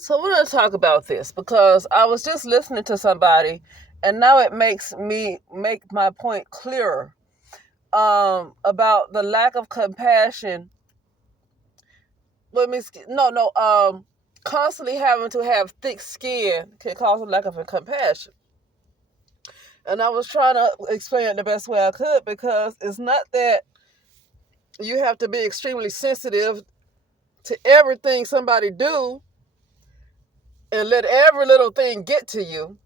So we're going to talk about this because I was just listening to somebody, and now it makes me make my point clearer about the lack of compassion. Let me constantly having to have thick skin can cause a lack of compassion. And I was trying to explain it the best way I could because it's not that you have to be extremely sensitive to everything somebody do and let every little thing get to you.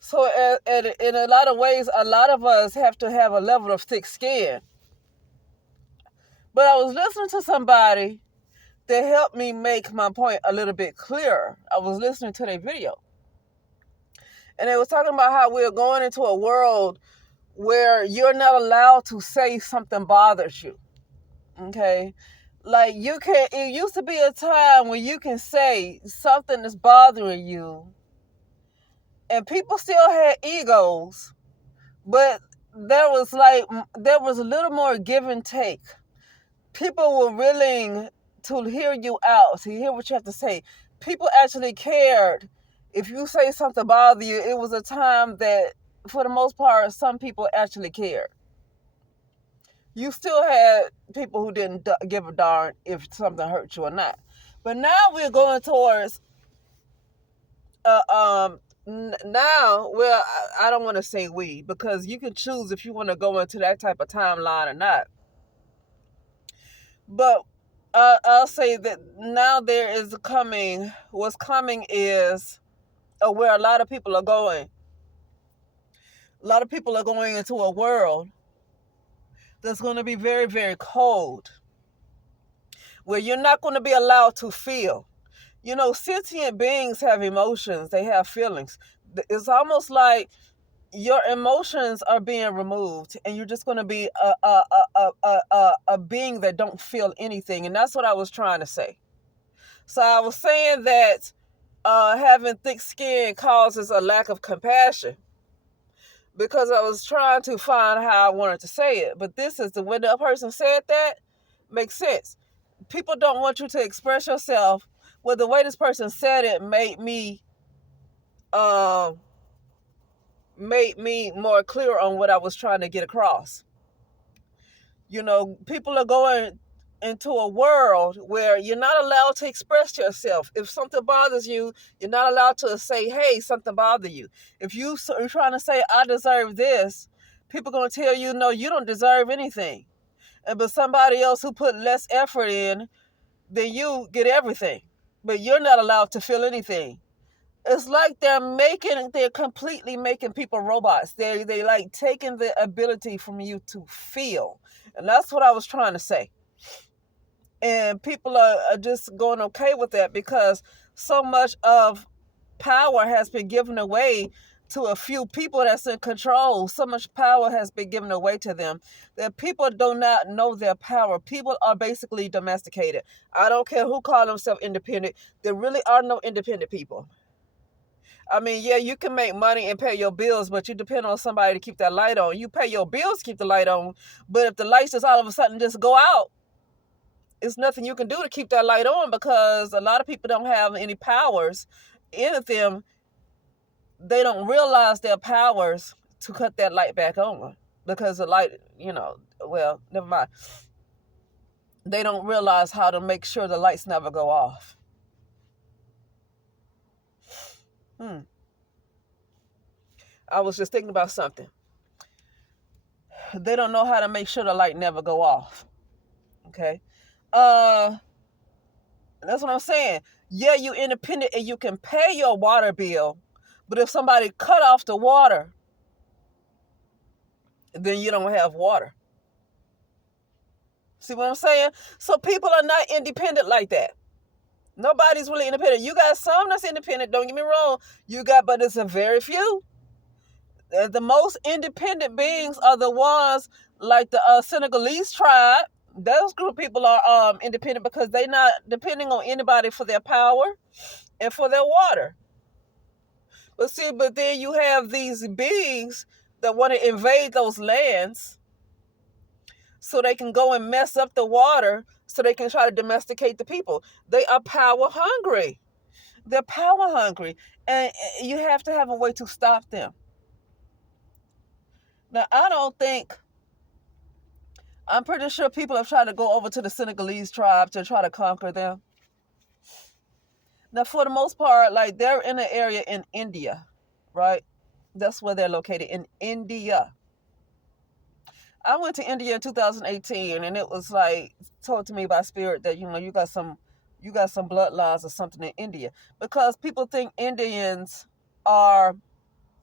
So in a lot of ways, a lot of us have to have a level of thick skin. But I was listening to somebody that helped me make my point a little bit clearer. I was listening to their video. And they was talking about how we're going into a world where you're not allowed to say something bothers you. Okay? Like it used to be a time when you can say something is bothering you and people still had egos, but there was a little more give and take. People were willing to hear you out, to hear what you have to say. People actually cared. If you say something bother you, it was a time that, for the most part, some people actually cared. You still had people who didn't give a darn if something hurt you or not. But now we're going towards uh, um now, well, I don't want to say we, because you can choose if you want to go into that type of timeline or not. But I'll say that now what's coming is where a lot of people are going. A lot of people are going into a world that's going to be very, very cold, where you're not going to be allowed to feel. Sentient beings have emotions, they have feelings. It's almost like your emotions are being removed and you're just going to be a being that don't feel anything. And that's what I was trying to say. So I was saying that having thick skin causes a lack of compassion, because I was trying to find how I wanted to say it. But when the person said that, makes sense. People don't want you to express yourself. Well, the way this person said it um, made me more clear on what I was trying to get across. People are going into a world where you're not allowed to express yourself. If something bothers you, you're not allowed to say, hey, something bothers you. If you're trying to say, I deserve this, people are going to tell you, no, you don't deserve anything. But somebody else who put less effort in, then you get everything. But you're not allowed to feel anything. It's like they're completely making people robots. They like taking the ability from you to feel. And that's what I was trying to say. And people are just going okay with that because so much of power has been given away to a few people that's in control. So much power has been given away to them that people do not know their power. People are basically domesticated. I don't care who call themselves independent. There really are no independent people. I mean, yeah, you can make money and pay your bills, but you depend on somebody to keep that light on. You pay your bills to keep the light on, but if the lights just all of a sudden just go out, it's nothing you can do to keep that light on, because a lot of people don't have any powers in them. They don't realize their powers to cut that light back on, because the light, well, never mind. They don't realize how to make sure the lights never go off. I was just thinking about something. They don't know how to make sure the light never go off. Okay. That's what I'm saying. Yeah, you independent and you can pay your water bill, but if somebody cut off the water, then you don't have water. See what I'm saying? So people are not independent like that. Nobody's really independent. You got some that's independent, don't get me wrong. But it's a very few. The most independent beings are the ones like the Senegalese tribe. Those group of people are independent because they're not depending on anybody for their power and for their water. But then you have these beings that want to invade those lands so they can go and mess up the water so they can try to domesticate the people. They are power hungry. They're power hungry, and you have to have a way to stop them. Now, I'm pretty sure people have tried to go over to the Senegalese tribe to try to conquer them. Now, for the most part, like they're in an area in India, right? That's where they're located, in India. I went to India in 2018, and it was like told to me by spirit that you got some bloodlines or something in India, because people think Indians are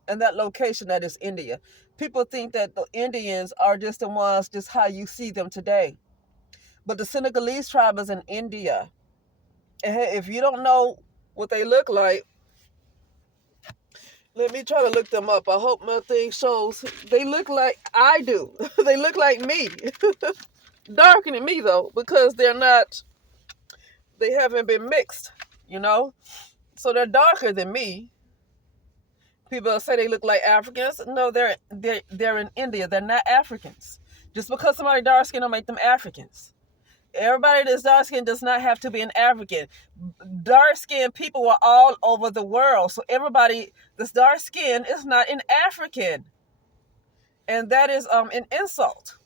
in that location that is India. People think that the Indians are just the ones, just how you see them today. But the Senegalese tribe is in India. And if you don't know what they look like, let me try to look them up. I hope my thing shows. They look like I do. They look like me. Darker than me, though, because they haven't been mixed, you know? So they're darker than me. People say they look like Africans. No, they're in India. They're not Africans. Just because somebody dark skinned don't make them Africans. Everybody that's dark skinned does not have to be an African. Dark skinned people are all over the world. So everybody that's dark skinned is not an African. And that is an insult.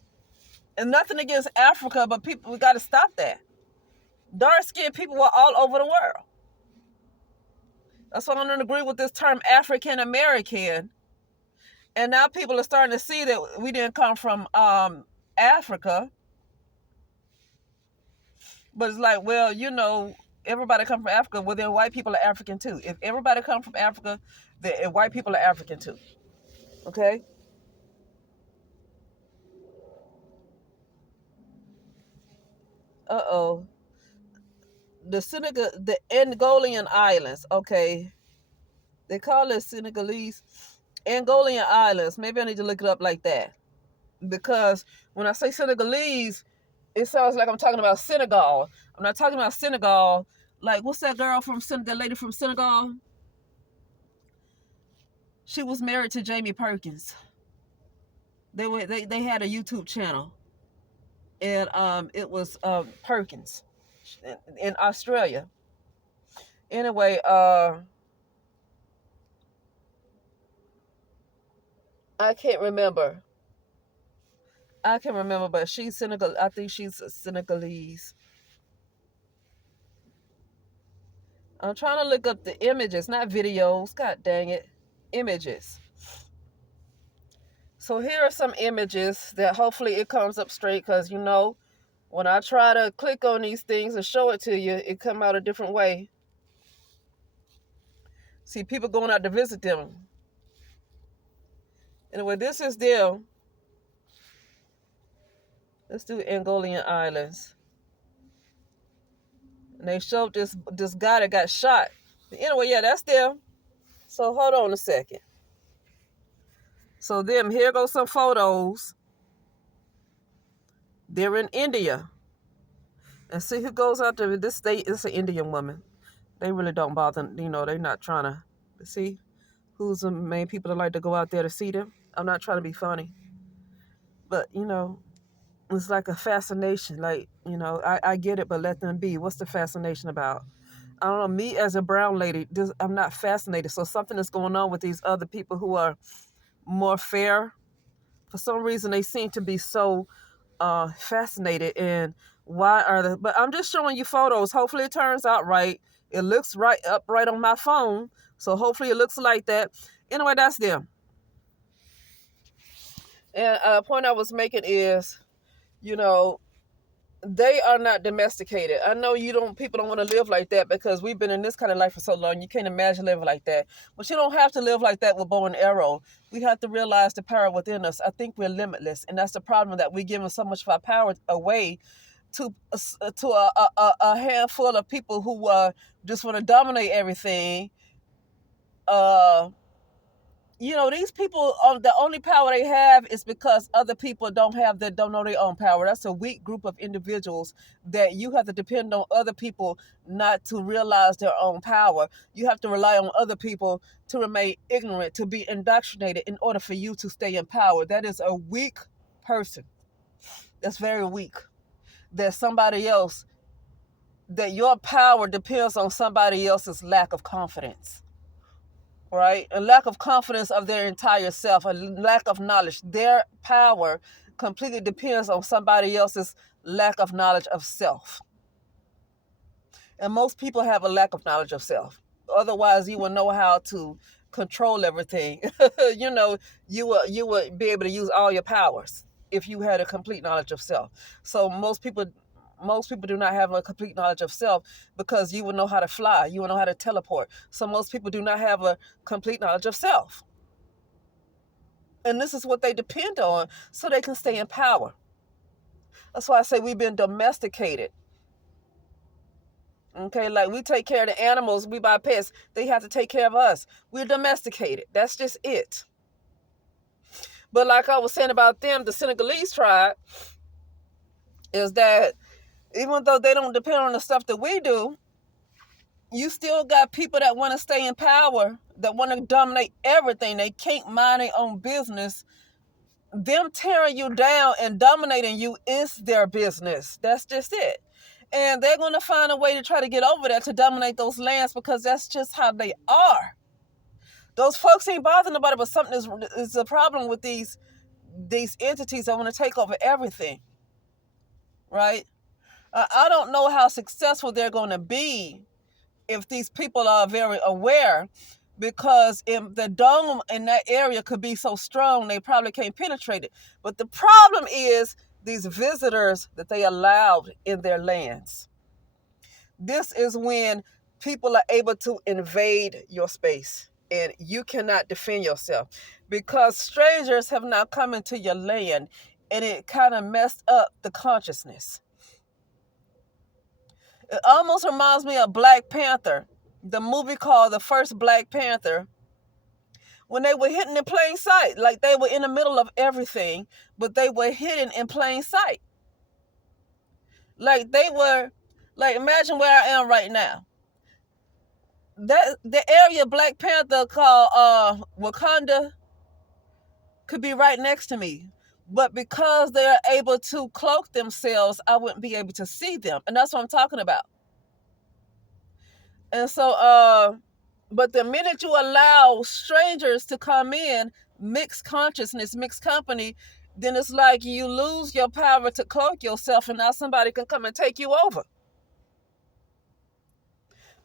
And nothing against Africa, but people, we got to stop that. Dark skinned people are all over the world. That's why I don't agree with this term African American. And now people are starting to see that we didn't come from Africa. But it's like, well, everybody come from Africa. Well, then white people are African too. If everybody come from Africa, then white people are African too. Okay? Uh-oh. The Angolan Islands. Okay. They call it Senegalese. Angolan Islands. Maybe I need to look it up like that. Because when I say Senegalese, it sounds like I'm talking about Senegal. I'm not talking about Senegal. Like, what's that girl that lady from Senegal? She was married to Jamie Perkins. They had a YouTube channel, and it was Perkins in Australia. Anyway, I can't remember. But she's Senegal. I think she's Senegalese. I'm trying to look up the images, not videos. God dang it, images. So here are some images that hopefully it comes up straight, because when I try to click on these things and show it to you, it come out a different way. See, people going out to visit them. Anyway, this is them. Let's do Angolan Islands. And they showed this guy that got shot. Anyway, yeah, that's them. So hold on a second. So here goes some photos. They're in India. And see who goes out to this state. It's an Indian woman. They really don't bother, they're not trying to see who's the main people that like to go out there to see them. I'm not trying to be funny. But, it's like a fascination. Like, I get it, but let them be. What's the fascination about? I don't know. Me as a brown lady, I'm not fascinated. So something is going on with these other people who are more fair. For some reason, they seem to be so fascinated. And why are they? But I'm just showing you photos. Hopefully it turns out right. It looks right on my phone. So hopefully it looks like that. Anyway, that's them. And a point I was making is, they are not domesticated. I know people don't want to live like that, because we've been in this kind of life for so long. You can't imagine living like that. But you don't have to live like that with bow and arrow. We have to realize the power within us. I think we're limitless. And that's the problem, that we're giving so much of our power away to a handful of people who just want to dominate everything. These people, the only power they have is because other people don't know their own power. That's a weak group of individuals that you have to depend on other people not to realize their own power. You have to rely on other people to remain ignorant, to be indoctrinated in order for you to stay in power. That is a weak person. That's very weak. That somebody else that your power depends on somebody else's lack of confidence, right? A lack of confidence of their entire self, a lack of knowledge. Their power completely depends on somebody else's lack of knowledge of self. And most people have a lack of knowledge of self. Otherwise, you will know how to control everything. You would be able to use all your powers if you had a complete knowledge of self. So most people do not have a complete knowledge of self, because you would know how to fly, you would know how to teleport. So most people do not have a complete knowledge of self. And this is what they depend on so they can stay in power. That's why I say we've been domesticated. Okay, like we take care of the animals, we buy pets, they have to take care of us. We're domesticated. That's just it. But like I was saying about them, the Senegalese tribe, is that even though they don't depend on the stuff that we do, you still got people that want to stay in power, that want to dominate everything. They can't mind their own business. Them tearing you down and dominating you is their business. That's just it. And they're going to find a way to try to get over that, to dominate those lands, because that's just how they are. Those folks ain't bothering nobody, but something is a problem with these entities that want to take over everything, right? I don't know how successful they're going to be if these people are very aware, because if the dome in that area could be so strong, they probably can't penetrate it. But the problem is these visitors that they allowed in their lands. This is when people are able to invade your space and you cannot defend yourself, because strangers have now come into your land, and it kind of messed up the consciousness. It almost reminds me of Black Panther, the movie called The First Black Panther, when they were hidden in plain sight. Like they were in the middle of everything, but they were hidden in plain sight. Like they were, like imagine where I am right now. That the area Black Panther called Wakanda could be right next to me. But because they're able to cloak themselves, I wouldn't be able to see them. And that's what I'm talking about. And so, but the minute you allow strangers to come in, mixed consciousness, mixed company, then it's like you lose your power to cloak yourself, and now somebody can come and take you over.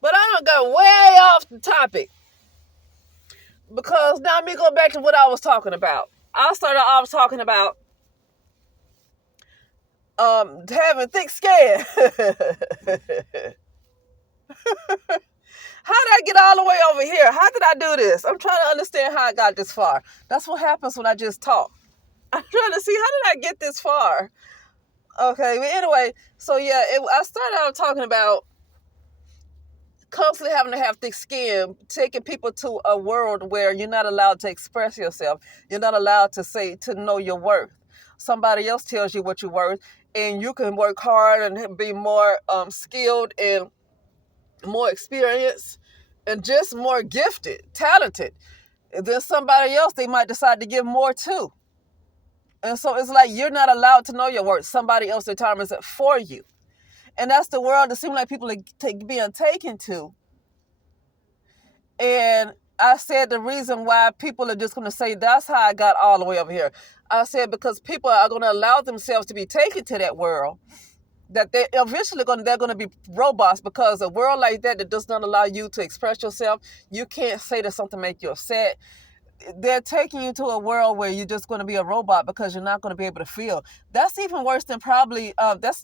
But I don't go way off the topic, because now let me go back to what I was talking about. I started off talking about having thick skin. How did I get all the way over here? How did I do this? I'm trying to understand how I got this far. That's what happens when I just talk. I'm trying to see, how did I get this far? Okay, but anyway, so yeah, I started out talking about constantly having to have thick skin, taking people to a world where you're not allowed to express yourself. You're not allowed to know your worth. Somebody else tells you what you're worth, and you can work hard and be more skilled and more experienced and just more gifted, talented. And then somebody else they might decide to give more to. And so it's like you're not allowed to know your worth. Somebody else determines it for you. And that's the world that seems like people are being taken to. And I said the reason why people are just going to say that's how I got all the way over here. I said because people are going to allow themselves to be taken to that world, that they're eventually going to be robots, because a world like that does not allow you to express yourself. You can't say that something make you upset. They're taking you to a world where you're just going to be a robot because you're not going to be able to feel. That's even worse than probably, that's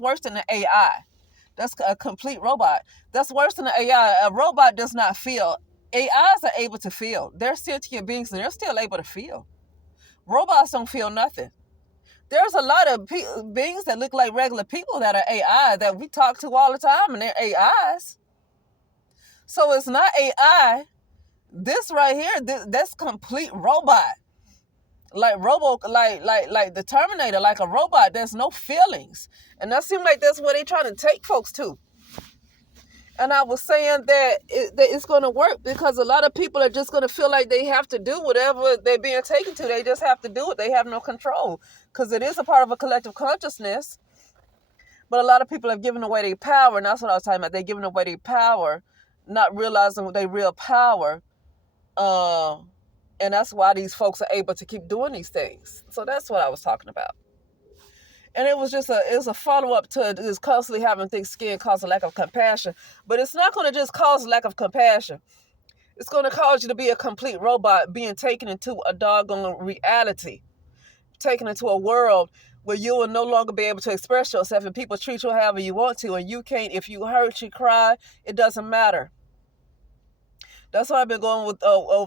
worse than an AI. That's a complete robot. That's worse than an AI. A robot does not feel. AIs are able to feel. They're sentient beings and they're still able to feel. Robots don't feel nothing. There's a lot of beings that look like regular people that are AI that we talk to all the time, and they're AIs. So it's not AI. This right here, that's complete robot. Like the Terminator, like a robot. There's no feelings. And that seems like that's what they're trying to take folks to. And I was saying that it's going to work, because a lot of people are just going to feel like they have to do whatever they're being taken to. They just have to do it. They have no control, because it is a part of a collective consciousness. But a lot of people have given away their power, and that's what I was talking about. They're giving away their power, not realizing their real power. Uh, and that's why these folks are able to keep doing these things. So that's what I was talking about. And it was a follow up to this constantly having thick skin cause a lack of compassion. But it's not going to just cause a lack of compassion. It's going to cause you to be a complete robot, being taken into a doggone reality, taken into a world where you will no longer be able to express yourself, and people treat you however you want to, and you can't. If you hurt, you cry, it doesn't matter. That's what I've been going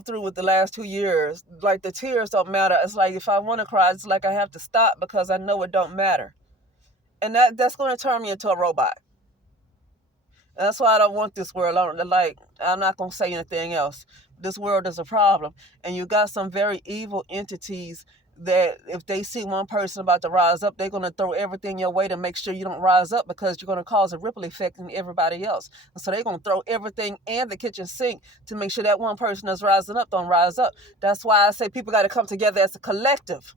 through with the last 2 years. Like, the tears don't matter. It's like, if I want to cry, it's like I have to stop because I know it don't matter. And that's going to turn me into a robot. And that's why I don't want this world. I'm not going to say anything else. This world is a problem. And you got some very evil entities that if they see one person about to rise up, they're going to throw everything your way to make sure you don't rise up, because you're going to cause a ripple effect in everybody else. And so they're going to throw everything and the kitchen sink to make sure that one person that's rising up don't rise up. That's why I say people got to come together as a collective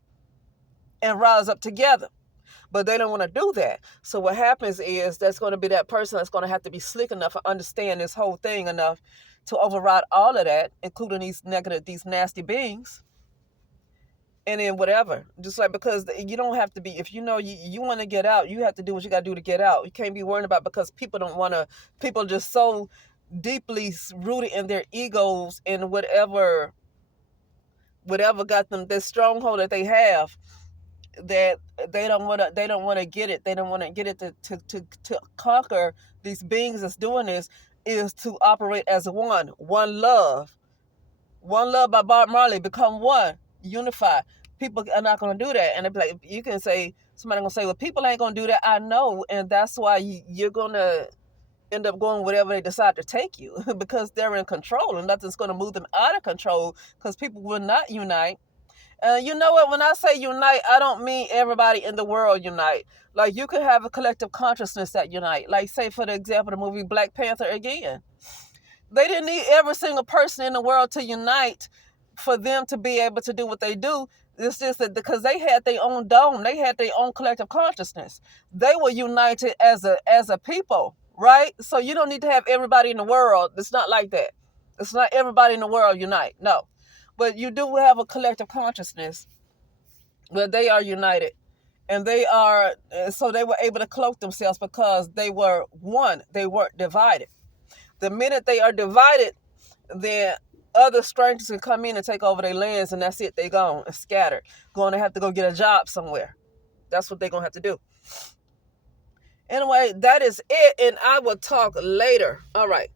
and rise up together. But they don't want to do that. So what happens is there's going to be that person that's going to have to be slick enough and understand this whole thing enough to override all of that, including these nasty beings. And then whatever, just like, because you don't have to be, if you know you want to get out, you have to do what you got to do to get out. You can't be worrying about, because people don't want to, people just so deeply rooted in their egos and whatever got them, this stronghold that they have, that they don't want to get it. They don't want to get it to conquer these beings that's doing this, is to operate as one love. One love by Bob Marley, become one, unify. People are not going to do that. And like, you can say, somebody going to say, well, people ain't going to do that. I know. And that's why you're going to end up going wherever they decide to take you, because they're in control, and nothing's going to move them out of control, because people will not unite. You know what? When I say unite, I don't mean everybody in the world unite. Like, you could have a collective consciousness that unite. Like, say, for the example, the movie Black Panther again. They didn't need every single person in the world to unite for them to be able to do what they do. It's just that because they had their own dome, they had their own collective consciousness. They were united as a people, right? So you don't need to have everybody in the world. It's not like that. It's not everybody in the world unite. No. But you do have a collective consciousness where they are united. And so they were able to cloak themselves because they were one. They weren't divided. The minute they are divided, then other strangers can come in and take over their lands, and that's it. They gone and scattered. Going to have to go get a job somewhere. That's what they're going to have to do. Anyway, that is it, and I will talk later. All right.